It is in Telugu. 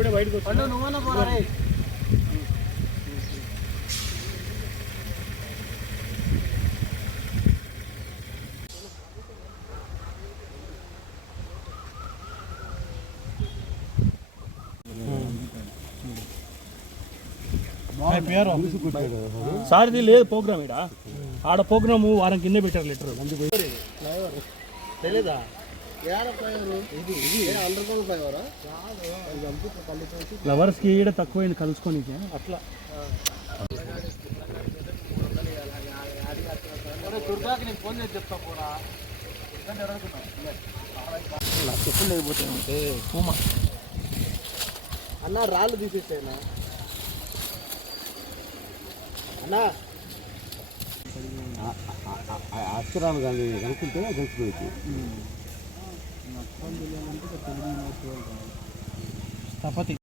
ఇప్పుడే బయటకు వచ్చి నువ్వన్నా పోరా రే. పేరు? సార్ది లేదు ప్రోగ్రామ్ ఇడ ఆడ ప్రోగ్రామ్ వారం కింద పెట్టారు లెటర్. తెలీదా? ఏడ ఫ్లైఓవరు? ఏ అండర్ గ్రౌండ్ ఫ్లైఓవరా? ఫ్లవర్స్కి ఈడ తక్కువైంది కలుసుకోనికి అట్లా చెప్పులు లేకపోతే అన్న రాళ్ళు తీసేసాయినా అన్నా అక్షరాలు కానీ కనుక్కుంటే తెలిసిపోయింది స్థపతి